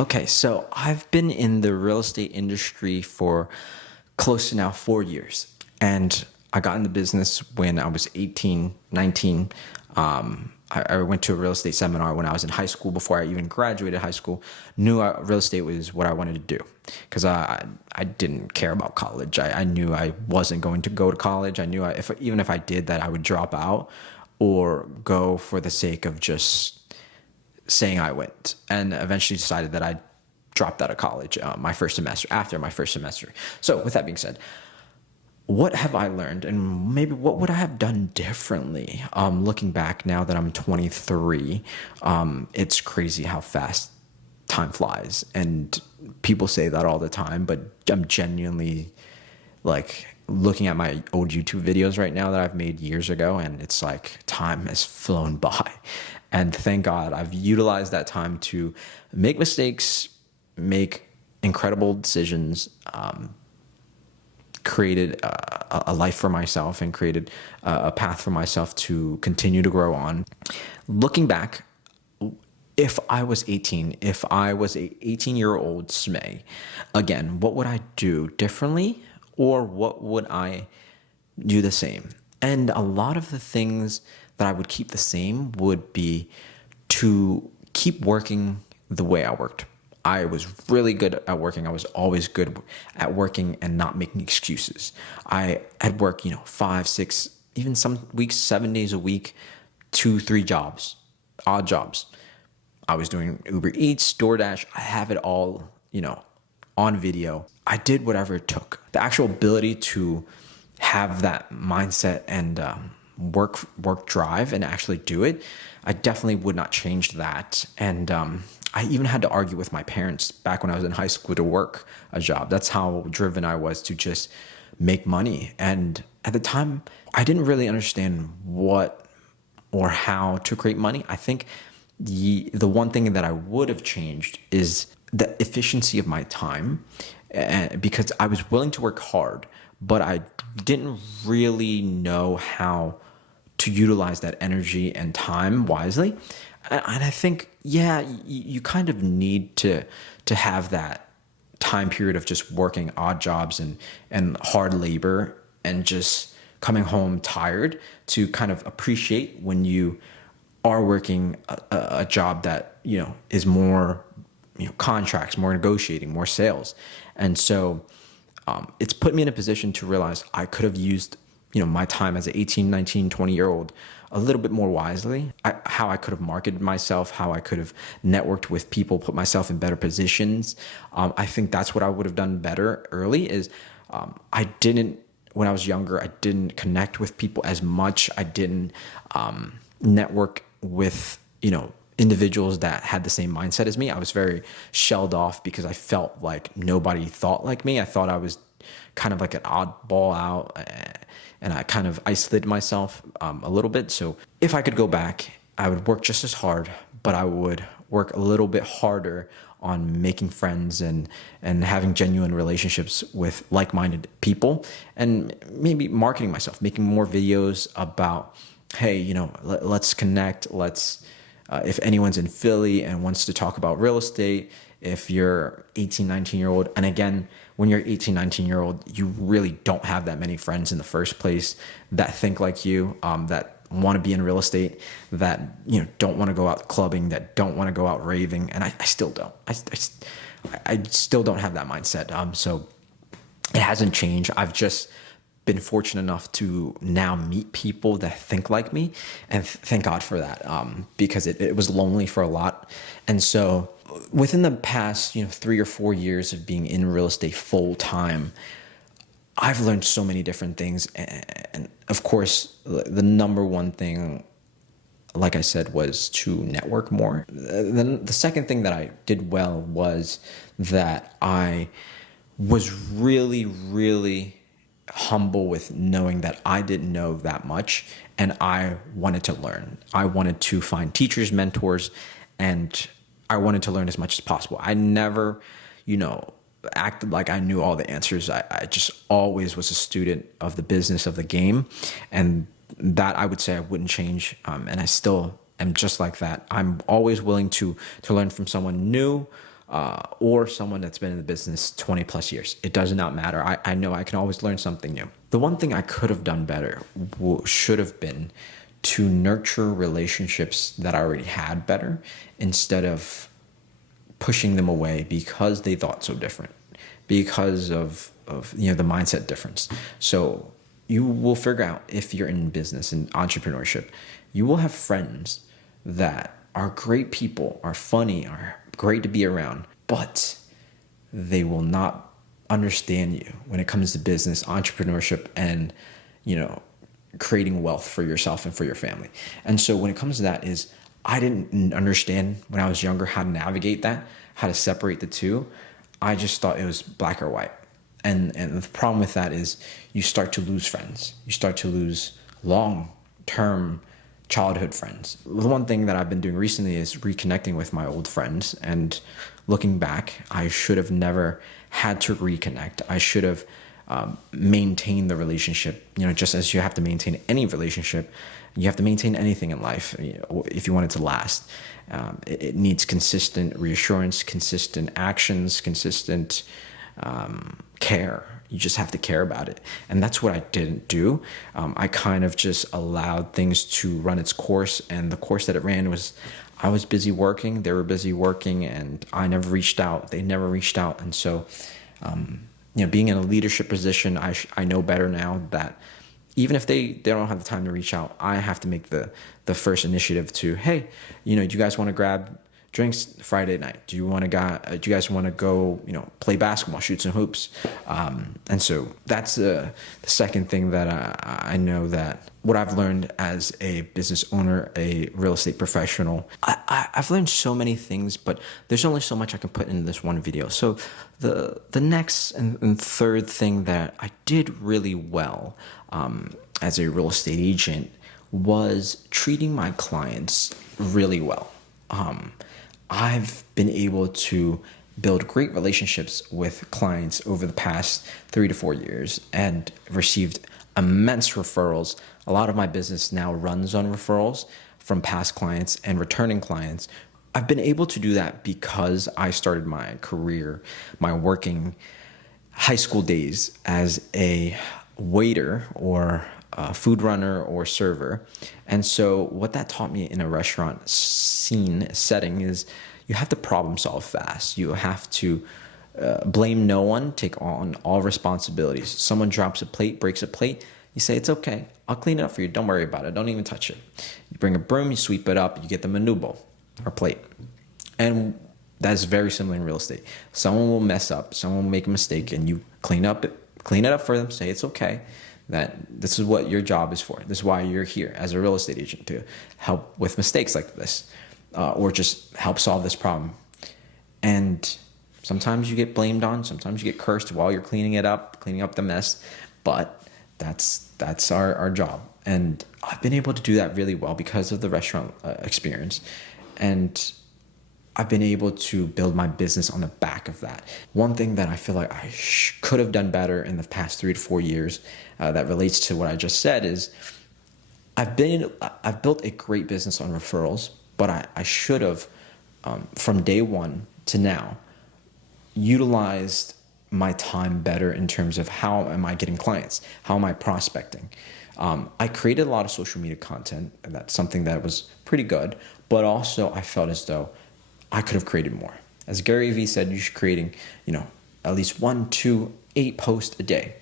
Okay, so I've been in the real estate industry for close to now 4 years. And I got in the business when I was 18, 19. I went to a real estate seminar when I was in high school before I even graduated high school. Knew real estate was what I wanted to do because I didn't care about college. I knew I wasn't going to go to college. I knew even if I did that, I would drop out or go for the sake of just saying I went, and eventually decided that I dropped out of college my first semester, after my first semester. So with that being said, what have I learned, and maybe what would I have done differently? Looking back now that I'm 23, it's crazy how fast time flies, and people say that all the time, but I'm genuinely like looking at my old YouTube videos right now that I've made years ago, and it's like time has flown by. And thank God I've utilized that time to make mistakes, make incredible decisions, created a life for myself, and created a path for myself to continue to grow on. Looking back, if I was 18, if I was a 18-year-old Smay, again, what would I do differently, or what would I do the same? And a lot of the things that I would keep the same would be to keep working the way I worked. I was really good at working. I was always good at working and not making excuses. I had worked, 5, 6, even some weeks, 7 days a week, 2, 3 jobs, odd jobs. I was doing Uber Eats, DoorDash. I have it all, on video. I did whatever it took. The actual ability to have that mindset and work drive and actually do it, I definitely would not change that. And I even had to argue with my parents back when I was in high school to work a job. That's how driven I was to just make money. And at the time, I didn't really understand what or how to create money. I think the one thing that I would have changed is the efficiency of my time, because I was willing to work hard, but I didn't really know how to utilize that energy and time wisely. And I think, yeah, you kind of need to have that time period of just working odd jobs and hard labor and just coming home tired to kind of appreciate when you are working a job that, is more, contracts, more negotiating, more sales. And so it's put me in a position to realize I could have used, my time as an 18, 19, 20-year-old a little bit more wisely. How I could have marketed myself, how I could have networked with people, put myself in better positions. I think that's what I would have done better early is when I was younger, I didn't connect with people as much. I didn't network with, individuals that had the same mindset as me. I was very shelled off because I felt like nobody thought like me. I thought I was kind of like an oddball out, and I kind of isolated myself a little bit. So if I could go back, I would work just as hard, but I would work a little bit harder on making friends and having genuine relationships with like-minded people, and maybe marketing myself, making more videos about, hey, let's connect. Let's, if anyone's in Philly and wants to talk about real estate, if you're 18, 19-year-old, and again, when you're 18, 19-year-old, you really don't have that many friends in the first place that think like you, that want to be in real estate, that, don't want to go out clubbing, that don't want to go out raving. And I still don't. I still don't have that mindset. So it hasn't changed. I've just been fortunate enough to now meet people that think like me, and thank God for that, because it was lonely for a lot. And so within the past 3 or 4 years of being in real estate full time, I've learned so many different things. And of course, the number one thing, like I said, was to network more. Then the second thing that I did well was that I was really, really humble with knowing that I didn't know that much, and I wanted to learn. I wanted to find teachers, mentors, and I wanted to learn as much as possible. I never, acted like I knew all the answers. I just always was a student of the business of the game, and that I would say I wouldn't change. And I still am just like that. I'm always willing to learn from someone new, or someone that's been in the business 20 plus years. It does not matter. I know I can always learn something new. The one thing I could have done better should have been to nurture relationships that I already had better instead of pushing them away because they thought so different, because of the mindset difference. So you will figure out, if you're in business and entrepreneurship, you will have friends that are great people, are funny, are great to be around, but they will not understand you when it comes to business, entrepreneurship, and creating wealth for yourself and for your family. And so when it comes to that, is I didn't understand when I was younger how to navigate that, how to separate the two. I just thought it was black or white. And the problem with that is you start to lose friends. You start to lose long-term childhood friends. The one thing that I've been doing recently is reconnecting with my old friends, and looking back, I should have never had to reconnect. I should have maintained the relationship. Just as you have to maintain any relationship, you have to maintain anything in life if you want it to last. It needs consistent reassurance, consistent actions, consistent care. You just have to care about it. And that's what I didn't do. I kind of just allowed things to run its course. And the course that it ran was, I was busy working, they were busy working, and I never reached out. They never reached out. And so, being in a leadership position, I know better now that even if they don't have the time to reach out, I have to make the first initiative to, hey, do you guys want to grab drinks Friday night? Do you guys want to go, play basketball, shoot some hoops? And so that's the second thing that I know, that what I've learned as a business owner, a real estate professional. I've learned so many things, but there's only so much I can put in this one video. So the next and third thing that I did really well as a real estate agent was treating my clients really well. I've been able to build great relationships with clients over the past 3 to 4 years and received immense referrals. A lot of my business now runs on referrals from past clients and returning clients. I've been able to do that because I started my career, my working high school days as a waiter or a food runner or server. And so what that taught me in a restaurant setting is you have to problem solve fast. You have to blame no one, take on all responsibilities. Someone drops a plate, breaks a plate, you say, it's okay, I'll clean it up for you. Don't worry about it. Don't even touch it. You bring a broom, you sweep it up, you get them a new bowl or plate. And that's very similar in real estate. Someone will mess up, someone will make a mistake, and you clean it up for them, say it's okay, that this is what your job is for. This is why you're here as a real estate agent, to help with mistakes like this, or just help solve this problem. And sometimes you get blamed on, sometimes you get cursed while you're cleaning up the mess, but that's our job. And I've been able to do that really well because of the restaurant experience. And I've been able to build my business on the back of that. One thing that I feel like I could have done better in the past 3 to 4 years that relates to what I just said is I've built a great business on referrals, but I should have, from day one to now, utilized my time better in terms of how am I getting clients? How am I prospecting? I created a lot of social media content, and that's something that was pretty good, but also I felt as though I could have created more. As Gary Vee said, you should creating, at least 1, 2, 8 posts a day.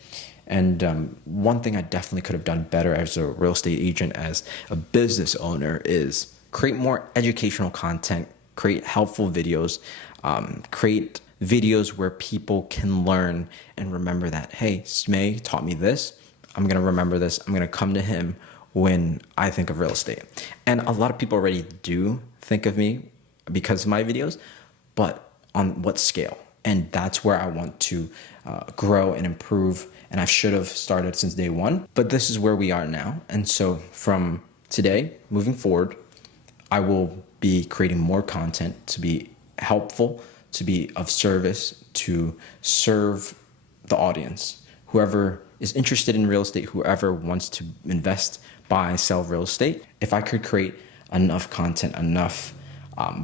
And one thing I definitely could have done better as a real estate agent, as a business owner, is create more educational content, create helpful videos, create videos where people can learn and remember that, hey, Smay taught me this. I'm going to remember this. I'm going to come to him when I think of real estate. And a lot of people already do think of me because of my videos, but on what scale? And that's where I want to grow and improve. And I should have started since day one, but this is where we are now. And so from today, moving forward, I will be creating more content to be helpful, to be of service, to serve the audience. Whoever is interested in real estate, whoever wants to invest, buy, sell real estate, if I could create enough content, enough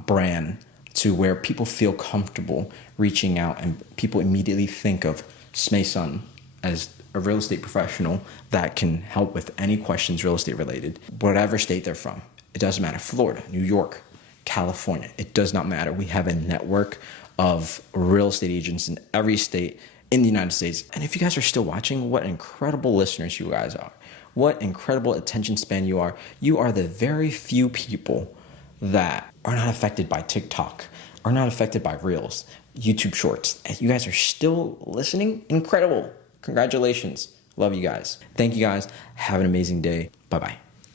brand to where people feel comfortable reaching out and people immediately think of Smay Son as a real estate professional that can help with any questions real estate related, whatever state they're from. It doesn't matter. Florida, New York, California, it does not matter. We have a network of real estate agents in every state in the United States. And if you guys are still watching, what incredible listeners you guys are. What incredible attention span you are. You are the very few people that are not affected by TikTok, are not affected by Reels, YouTube Shorts. And you guys are still listening? Incredible. Congratulations. Love you guys. Thank you guys. Have an amazing day. Bye-bye.